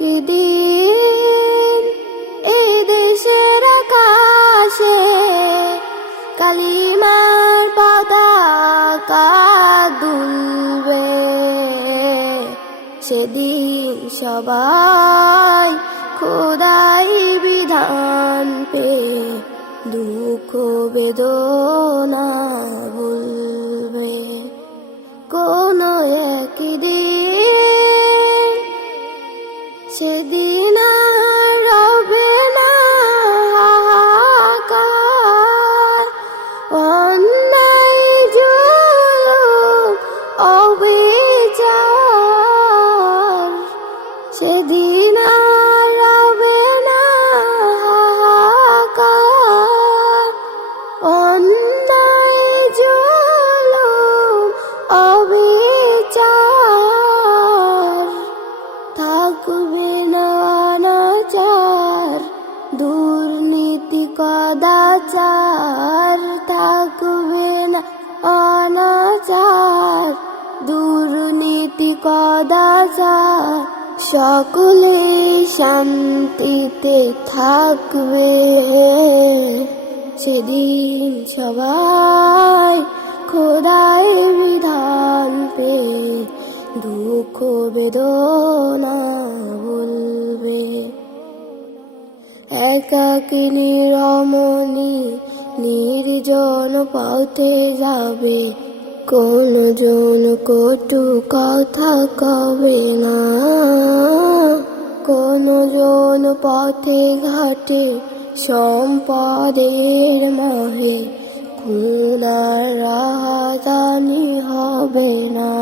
একদিন এই দেশের আকাশে কালিমার পতাকা দুলবে। সেদিন সবাই খোদাই বিধান পে দুঃখ বেদনা ভুলবে। কোন একদিন সেদিন আর রবে না হাহাকার, অন্যায় জুলুম অবিচার। সেদিন আর রবে না হাহাকার, অন্যায় জুলুম অবিচার। থাকবে না অনাচার, দুর্নীতি কদাচার। থাকবে না অনাচার, দুর্নীতি কদাচার। সকলে শান্তিতে থাকবে। সেদিন সবাই খোদাই বিধান পে দুঃখ বেদনা ভুলবে। একাকিনী রমণী নির্জন পথে যাবে, কোন জন কটু কথা কবে না। কোন জন পথে ঘাটে সম্পদের মহে খুনার রাজধানী হবে না।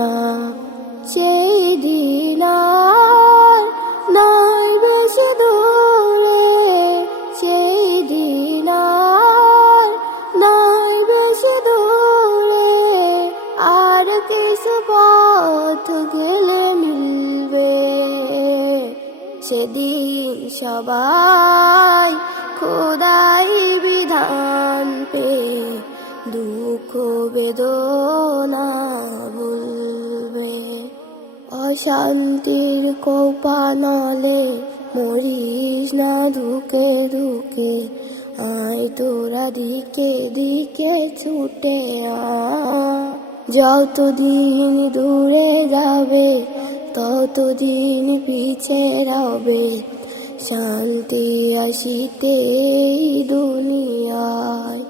সেই দিন আর নয় বেশি দূরে, সেই দিন আর নয় বেশি দূরে। আর কিছু পথ গেলে মিলবে। সেদিন সবাই খোদাই বিধান পে দুঃখ বেদনা ভুলবে। অশান্তির কোপানলে মরিস না ধুকে ধুকে, আয় তোরা দিকে দিকে ছুটে আয়। যতদিন দূরে যাবে ততদিন পিছে রবে, শান্তি আসিতে দুনিয়ায়।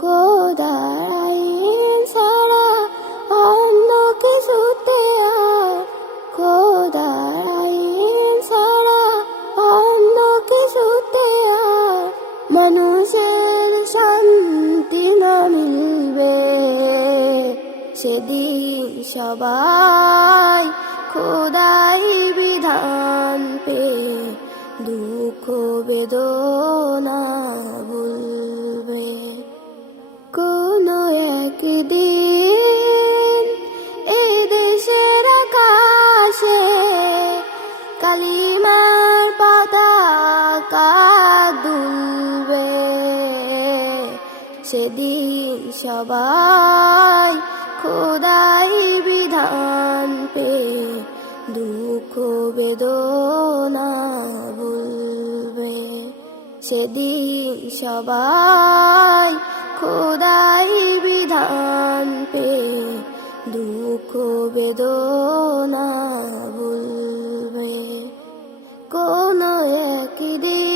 খোদার আইন ছাড়া অন্য কিছুতে আর, খোদার আইন ছাড়া অন্য কিছুতে আর মানুষের শান্তি না মিলবে। সেদিন সবাই খোদাই বিধান পে দুঃখ বেদনা ভুলবে। কোন একদিন এই দেশের আকাশে কালিমার পতাকা দুলবে। সেদিন সবাই খোদাই বিধান পে দুঃখ বেদনা ভুলবে। সেদিন সবাই খোদাই বিধান পে দুঃখ বেদনা ভুলবে। কোন একদিন